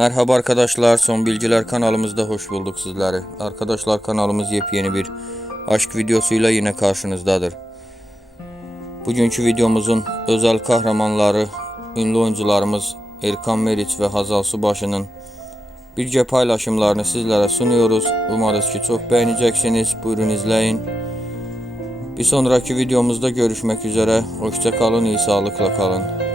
Merhaba arkadaşlar, Son Bilgiler kanalımızda hoş bulduk sizleri. Arkadaşlar kanalımız yepyeni bir aşk videosuyla yine karşınızdadır. Bugünkü videomuzun özel kahramanları, ünlü oyuncularımız Erkan Meriç ve Hazal Subaşı'nın birce paylaşımlarını sizlere sunuyoruz. Umarız ki çok beğeneceksiniz. Buyurun izleyin. Bir sonraki videomuzda görüşmek üzere. Hoşça kalın, iyi sağlıkla kalın.